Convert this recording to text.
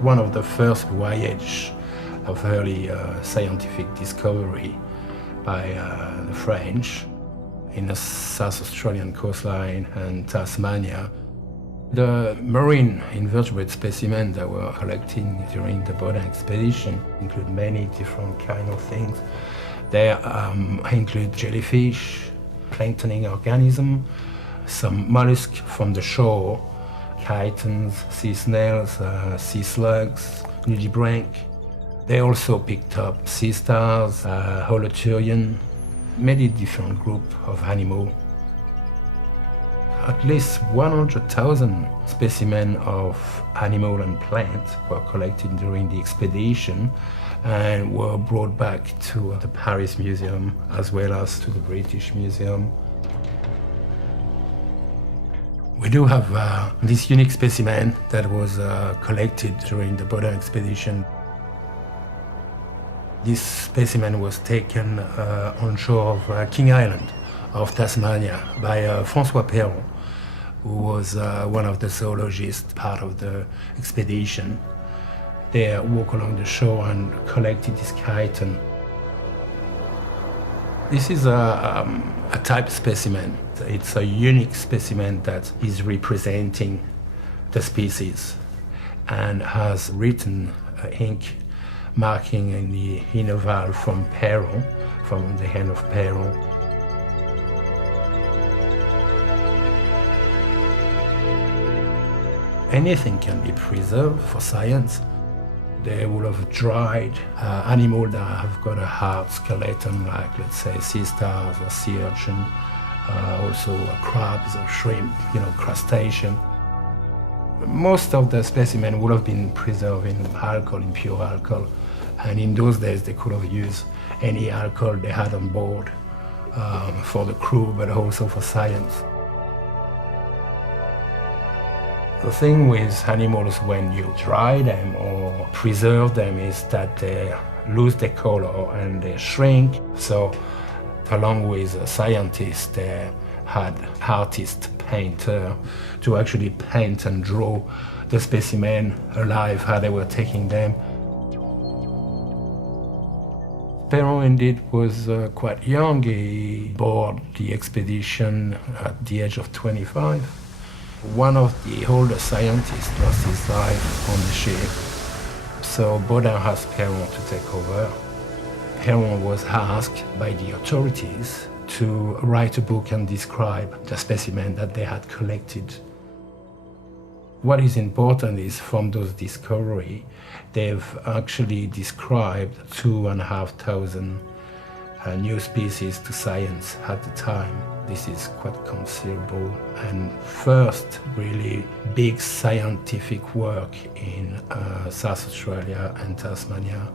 one of the first voyages of early scientific discovery by the French in the South Australian coastline and Tasmania. The marine invertebrate specimens that were collected during the Baudin expedition include many different kinds of things. They include jellyfish, planktonic organisms, some mollusks from the shore, chitons, sea snails, sea slugs, nudibranch. They also picked up sea stars, holoturian, many different groups of animals. At least 100,000 specimens of animal and plant were collected during the expedition and were brought back to the Paris Museum as well as to the British Museum. We do have this unique specimen that was collected during the Baudin expedition. This specimen was taken on shore of King Island of Tasmania by François Perron, who was one of the zoologists part of the expedition. They walked along the shore and collected this chiton. This is a type specimen. It's a unique specimen that is representing the species and has written ink marking in the inner valve from Perron, from the hand of Perron. Anything can be preserved for science. They will have dried animals that have got a hard skeleton, like let's say sea stars or sea urchin, also crabs or shrimp, crustacean. Most of the specimens would have been preserved in alcohol, in pure alcohol, and in those days they could have used any alcohol they had on board for the crew, but also for science. The thing with animals when you dry them or preserve them is that they lose their color and they shrink. So along with scientists, they had artists, painter, to actually paint and draw the specimen alive how they were taking them. Perron indeed was quite young. He boarded the expedition at the age of 25. One of the older scientists lost his life on the ship, so Baudin asked Perron to take over. Perron was asked by the authorities to write a book and describe the specimen that they had collected. What is important is from those discoveries, they've actually described 2,500 new species to science at the time. This is quite considerable and first really big scientific work in South Australia and Tasmania.